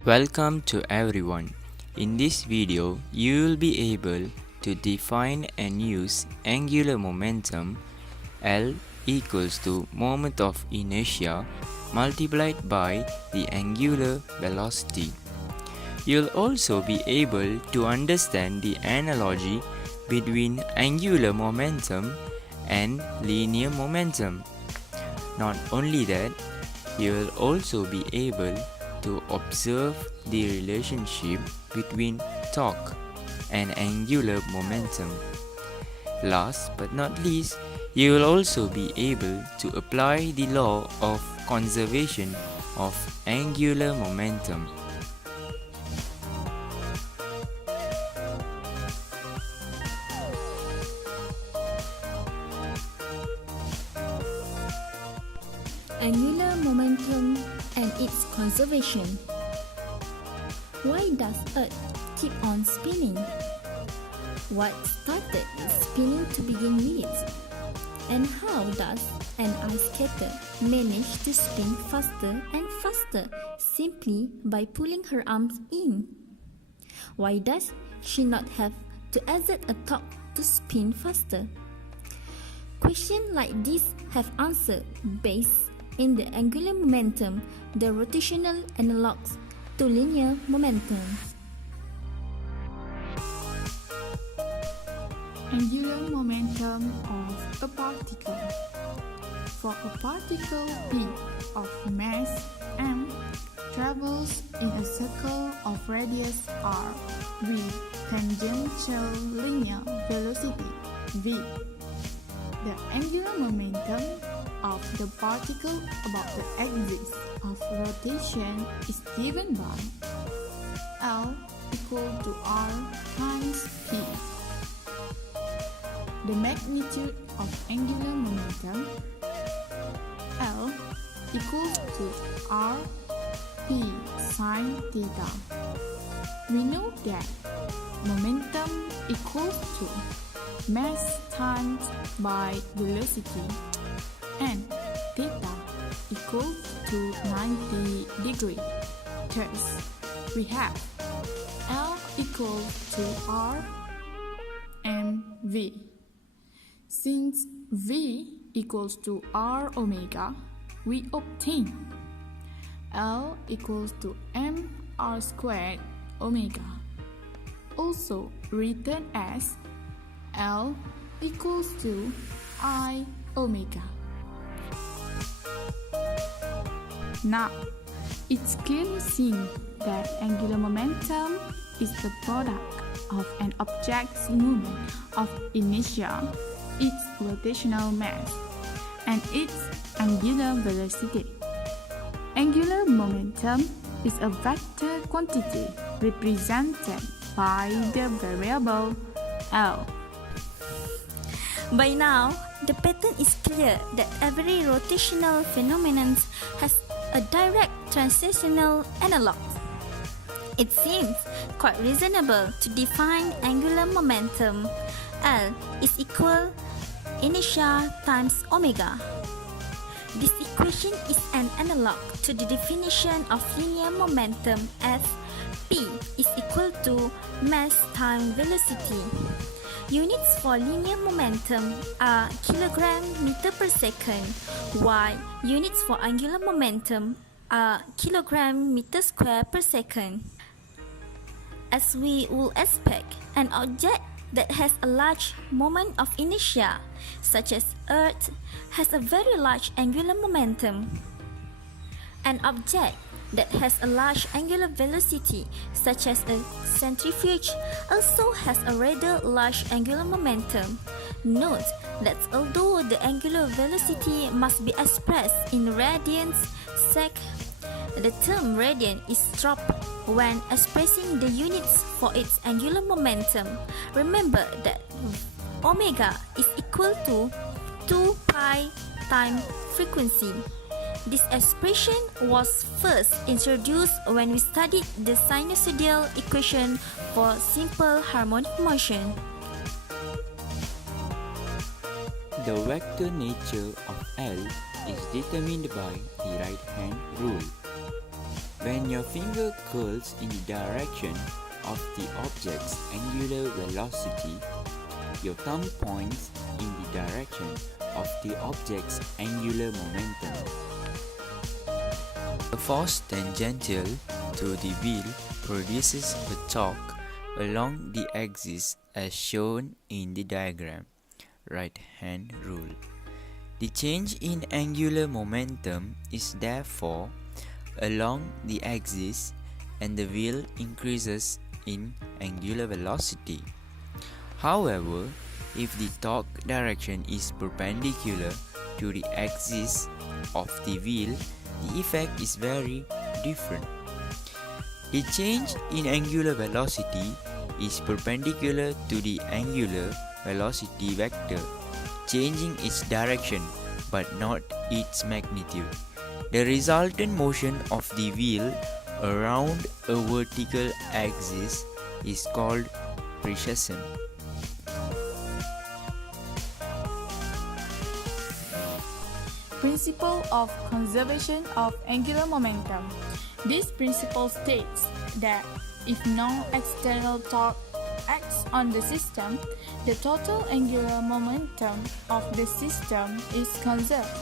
Welcome to everyone. In this video, you will be able to define and use angular momentum L equals to moment of inertia multiplied by the angular velocity. You'll also be able to understand the analogy between angular momentum and linear momentum. Not only that, you will also be able to observe the relationship between torque and angular momentum. Last but not least, you will also be able to apply the law of conservation of angular momentum. Angular momentum and its conservation. Why does Earth keep on spinning? What started spinning to begin with? And how does an ice skater manage to spin faster and faster simply by pulling her arms in? Why does she not have to exert a torque to spin faster? Questions like this have answered based in the angular momentum, the rotational analogues to linear momentum. Angular momentum of a particle. For a particle P of mass m travels in a circle of radius r with tangential linear velocity v. The angular momentum of the particle about the axis of rotation is given by L equal to R times P. The magnitude of angular momentum L equals to R P sine theta. We know that momentum equals to mass times by velocity and theta equals to 90 degrees. Thus, we have L equals to R and V. Since V equals to R omega, we obtain L equals to mr squared omega, also written as L equals to I omega. Now, it's clearly seen that angular momentum is the product of an object's movement of inertia, its rotational mass, and its angular velocity. Angular momentum is a vector quantity represented by the variable L. By now, the pattern is clear that every rotational phenomenon has a direct translational analog. It seems quite reasonable to define angular momentum L is equal inertia times omega. This equation is an analog to the definition of linear momentum as P is equal to mass times velocity. Units for linear momentum are kilogram meter per second, while units for angular momentum are kilogram meter square per second. As we would expect, an object that has a large moment of inertia, such as Earth, has a very large angular momentum. An object that has a large angular velocity, such as a centrifuge, also has a rather large angular momentum. Note that although the angular velocity must be expressed in radians sec, the term radian is dropped when expressing the units for its angular momentum. Remember that omega is equal to 2 pi times frequency. This expression was first introduced when we studied the sinusoidal equation for simple harmonic motion. The vector nature of L is determined by the right-hand rule. When your finger curls in the direction of the object's angular velocity, your thumb points in the direction of the object's angular momentum. A force tangential to the wheel produces a torque along the axis as shown in the diagram. Right-hand rule. The change in angular momentum is therefore along the axis, and the wheel increases in angular velocity. However, if the torque direction is perpendicular to the axis of the wheel, the effect is very different. The change in angular velocity is perpendicular to the angular velocity vector, changing its direction but not its magnitude. The resultant motion of the wheel around a vertical axis is called precession. Principle of conservation of angular momentum. This principle states that if no external torque acts on the system, the total angular momentum of the system is conserved.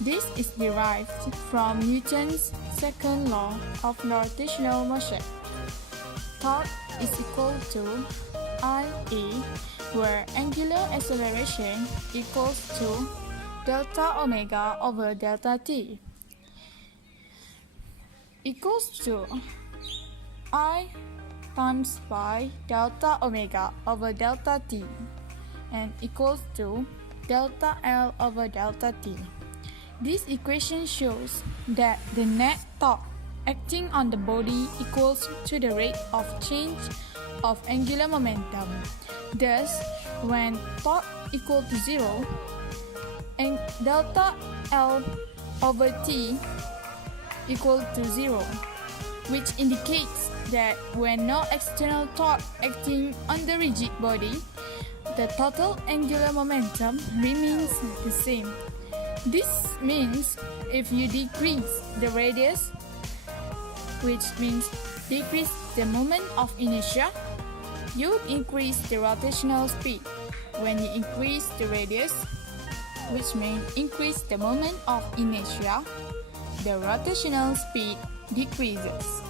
This is derived from Newton's second law of rotational motion. Torque is equal to Ie, where angular acceleration equals to delta omega over delta t, equals to I times by delta omega over delta t, and equals to delta L over delta t. This equation shows that the net torque acting on the body equals to the rate of change of angular momentum. Thus, when torque equal to 0, and delta L over t equal to 0, which indicates that when no external torque acting on the rigid body, the total angular momentum remains the same. This means if you decrease the radius, which means decrease the moment of inertia, you increase the rotational speed. When you increase the radius, which means increase the moment of inertia, the rotational speed decreases.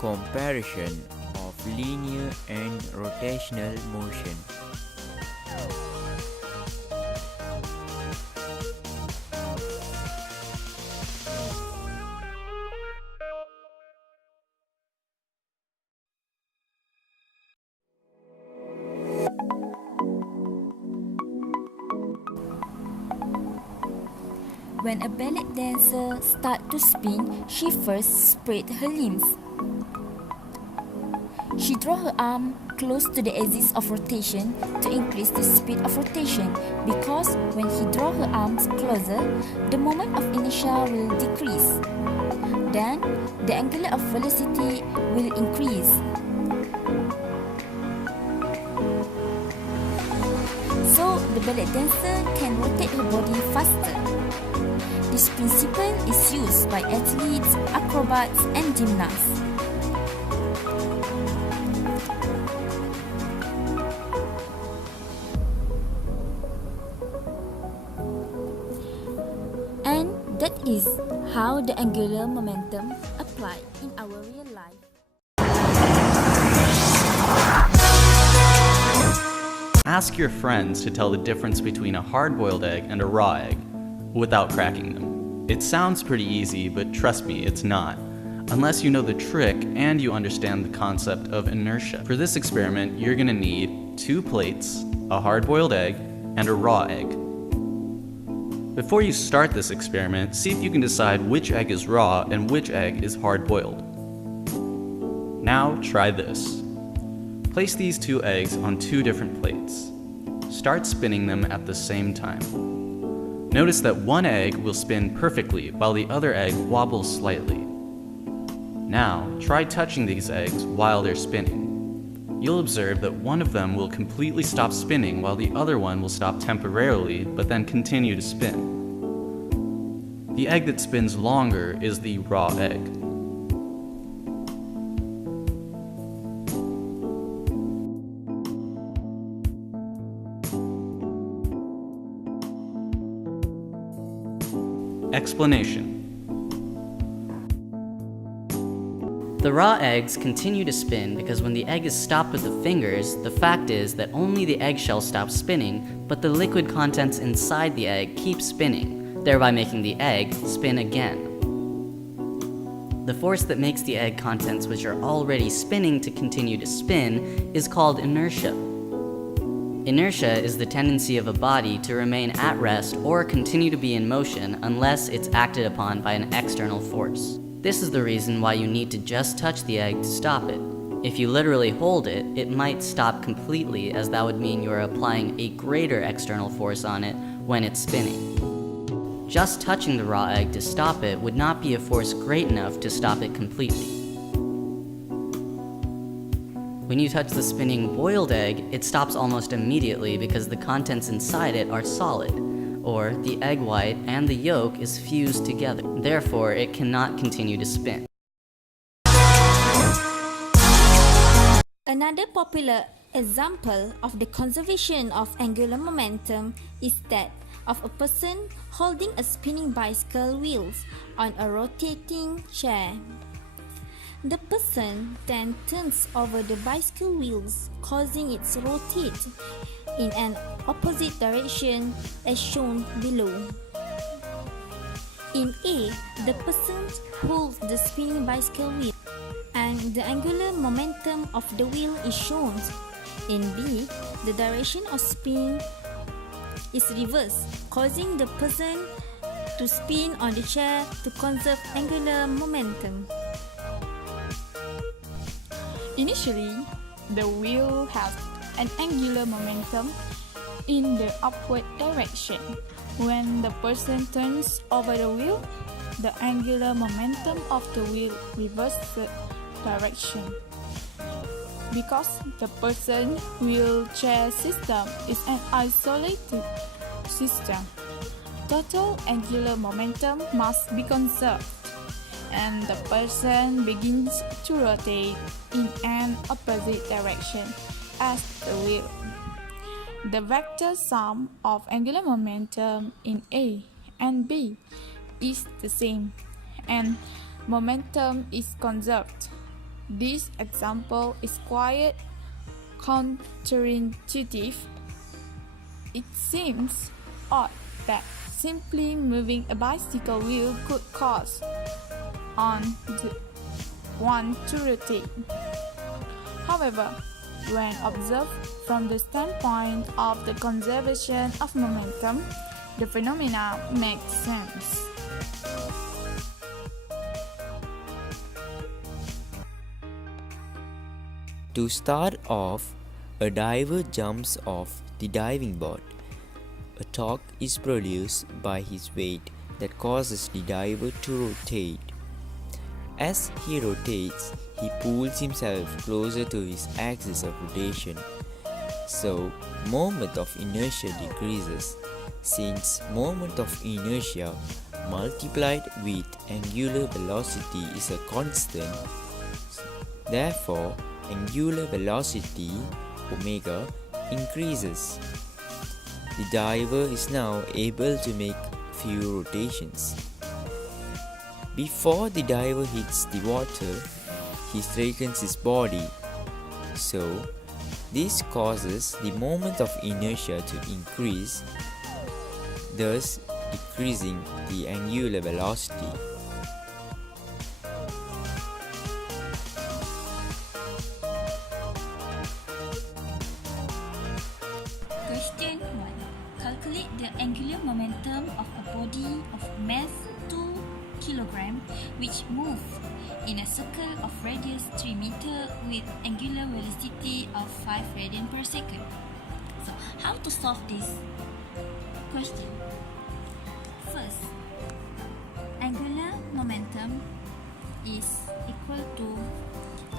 Comparison of linear and rotational motion. When a ballet dancer starts to spin, she first spread her limbs. She draws her arm close to the axis of rotation to increase the speed of rotation, because when he draws her arms closer, the moment of inertia will decrease. Then, the angular of velocity will increase. So, the ballet dancer can rotate her body faster. This principle is used by athletes, acrobats, and gymnasts. And that is how the angular momentum applies in our real life. Ask your friends to tell the difference between a hard-boiled egg and a raw egg without cracking them. It sounds pretty easy, but trust me, it's not, unless you know the trick and you understand the concept of inertia. For this experiment, you're going to need 2 plates, a hard-boiled egg, and a raw egg. Before you start this experiment, see if you can decide which egg is raw and which egg is hard-boiled. Now try this. Place these 2 eggs on 2 different plates. Start spinning them at the same time. Notice that one egg will spin perfectly while the other egg wobbles slightly. Now, try touching these eggs while they're spinning. You'll observe that one of them will completely stop spinning while the other one will stop temporarily but then continue to spin. The egg that spins longer is the raw egg. Explanation. The raw eggs continue to spin because when the egg is stopped with the fingers, the fact is that only the eggshell stops spinning, but the liquid contents inside the egg keep spinning, thereby making the egg spin again. The force that makes the egg contents which are already spinning to continue to spin is called inertia. Inertia is the tendency of a body to remain at rest or continue to be in motion unless it's acted upon by an external force. This is the reason why you need to just touch the egg to stop it. If you literally hold it, it might stop completely, as that would mean you are applying a greater external force on it when it's spinning. Just touching the raw egg to stop it would not be a force great enough to stop it completely. When you touch the spinning boiled egg, it stops almost immediately because the contents inside it are solid, or the egg white and the yolk is fused together. Therefore, it cannot continue to spin. Another popular example of the conservation of angular momentum is that of a person holding a spinning bicycle wheels on a rotating chair. The person then turns over the bicycle wheels, causing it to rotate in an opposite direction as shown below. In A, the person holds the spinning bicycle wheel and the angular momentum of the wheel is shown. In B, the direction of spin is reversed, causing the person to spin on the chair to conserve angular momentum. Initially, the wheel has an angular momentum in the upward direction. When the person turns over the wheel, the angular momentum of the wheel reverses direction. Because the person wheelchair system is an isolated system, total angular momentum must be conserved, and the person begins to rotate in an opposite direction as the wheel. The vector sum of angular momentum in A and B is the same, and momentum is conserved. This example is quite counterintuitive. It seems odd that simply moving a bicycle wheel could cause one to rotate. However, when observed from the standpoint of the conservation of momentum, the phenomena makes sense. To start off, a diver jumps off the diving board. A torque is produced by his weight that causes the diver to rotate. As he rotates, he pulls himself closer to his axis of rotation. So, moment of inertia decreases, since moment of inertia multiplied with angular velocity is a constant. Therefore, angular velocity omega increases. The diver is now able to make few rotations. Before the diver hits the water, he straightens his body. So, this causes the moment of inertia to increase, thus decreasing the angular velocity. Question 1. Calculate the angular momentum of a body of mass 2 kg which moves in a circle of radius 3 meter with angular velocity of 5 radian per second. So, how to solve this question? First, angular momentum is equal to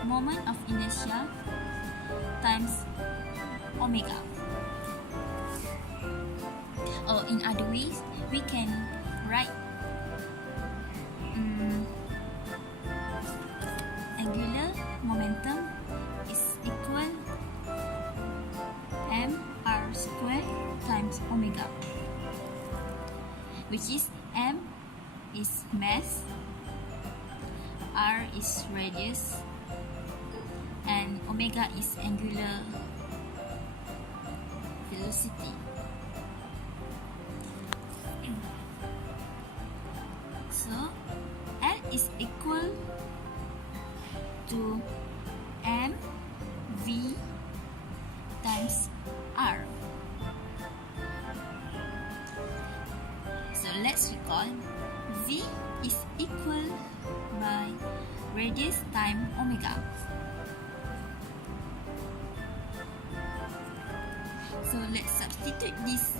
moment of inertia times omega. Or in other ways, we can write angular momentum is equal mr square times omega, which is m is mass, r is radius, and omega is angular velocity. So L is equal to mv times r. So let's recall, v is equal by radius times omega. So let's substitute this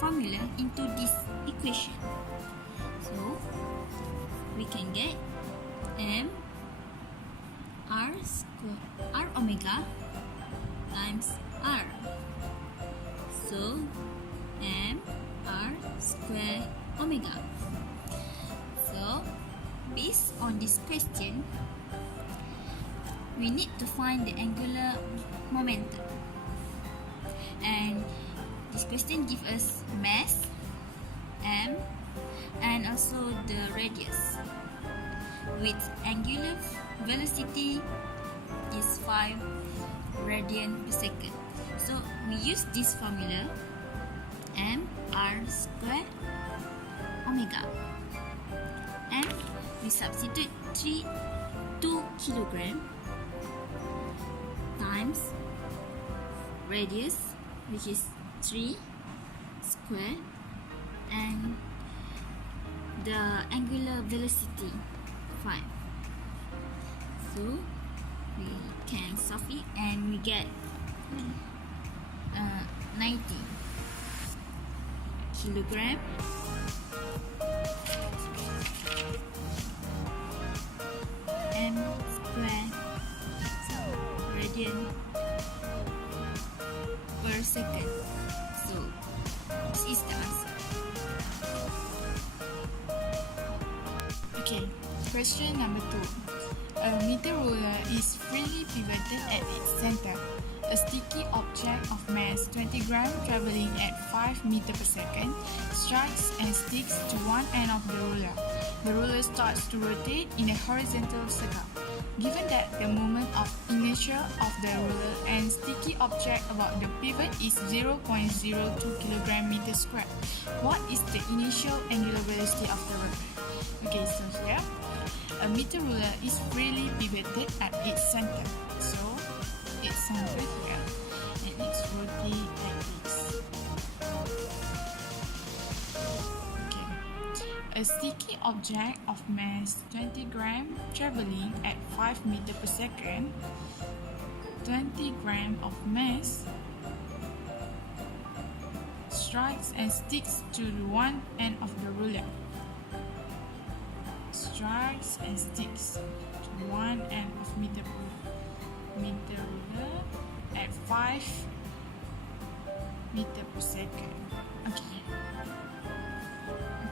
formula into this equation. So we can get m r square r omega times r. So m r square omega. So based on this question, we need to find the angular momentum. And this question gives us mass, m, and also the radius, with angular velocity is 5 radian per second. So we use this formula, mr square omega, and we substitute 2 kilogram times radius, which is 3 square, and the angular velocity 5. So we can solve it and we get 90 kilogram m square radian per second. So this is the answer. Okay, question number 2. A meter ruler is freely pivoted at its center. A sticky object of mass 20 gram traveling at 5 meters per second strikes and sticks to one end of the ruler. The ruler starts to rotate in a horizontal circle. Given that the moment of inertia of the ruler and sticky object about the pivot is 0.02 kg meter square, what is the initial angular velocity of the ruler? Okay, so here, a meter ruler is freely pivoted at its center. So, it's centered here and it's rotating like this. Okay. A sticky object of mass 20 gram traveling at 5 meters per second, 20 gram of mass strikes and sticks to one end of the ruler. Strikes and sticks to one end of meter ruler at 5 meters per second.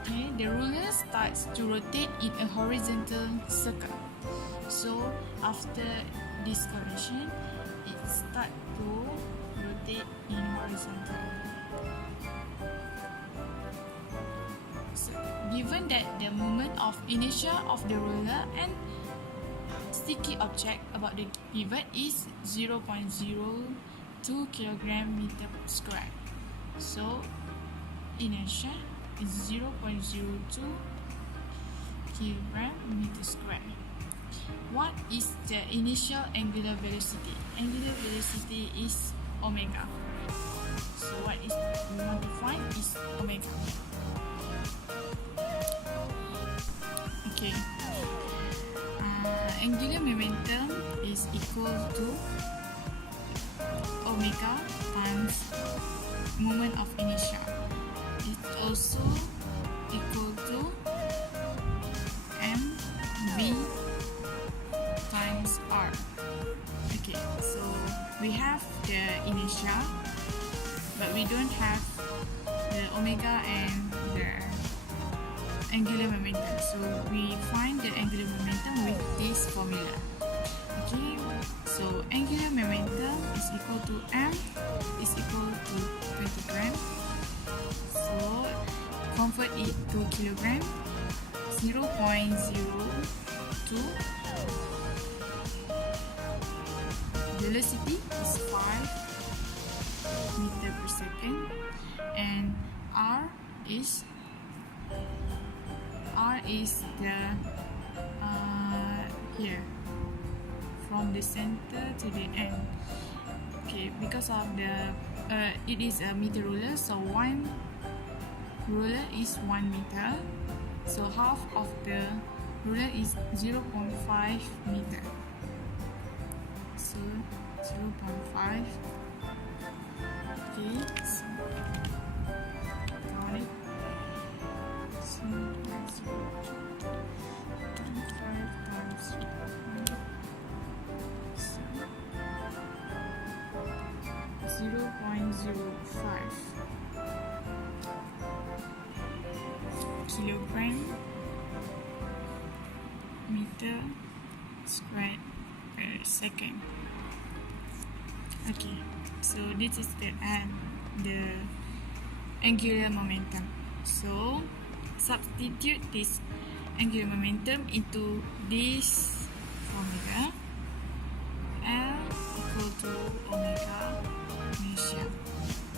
Okay, the ruler starts to rotate in a horizontal circle. So after this correction, it starts to rotate in horizontal. So given that the moment of inertia of the ruler and sticky object about the pivot is 0.02 kg meter square. So inertia is 0.02 kg meter square. What is the initial angular velocity? Angular velocity is omega. So what is we want to find is omega. Okay. Angular momentum is equal to omega times moment of inertia. It's also equal to mv times r. Okay, so we have the inertia, but we don't have the omega and the angular momentum. So we find the angular momentum with this formula. Okay, so angular momentum is equal to m is equal to 20 gram. So convert it to kilogram. 0.02. Velocity is 5 meter per second, and R is the here from the center to the end. Okay, because of the it is a meter ruler, so one ruler is 1 meter, so half of the ruler is 0.5 meter. So 0.5. Okay, so got it. So that's 0.5 times 0.05 kilogram meter squared per second. Okay, so this is the angular momentum. So substitute this angular momentum into this formula. L equal to omega inertia.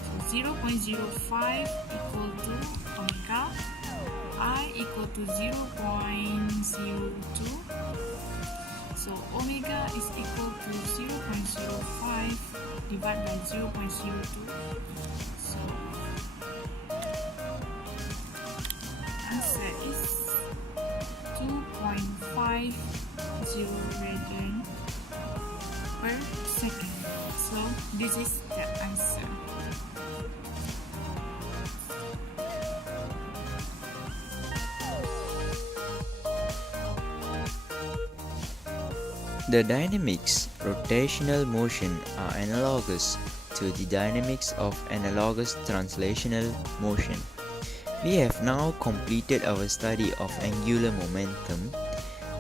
So 0.05 equal to omega. I equal to 0.02. So omega is equal to 0.05 divided by 0.02. So answer is 2.50 radian per second. So this is the answer. The dynamics rotational motion are analogous to the dynamics of analogous translational motion. We have now completed our study of angular momentum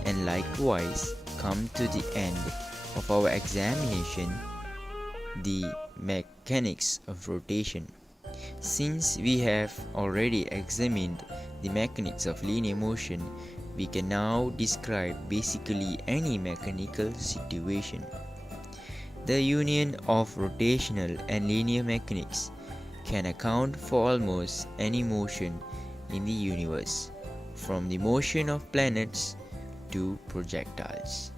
and likewise come to the end of our examination, the mechanics of rotation. Since we have already examined the mechanics of linear motion, we can now describe basically any mechanical situation. The union of rotational and linear mechanics can account for almost any motion in the universe, from the motion of planets to projectiles.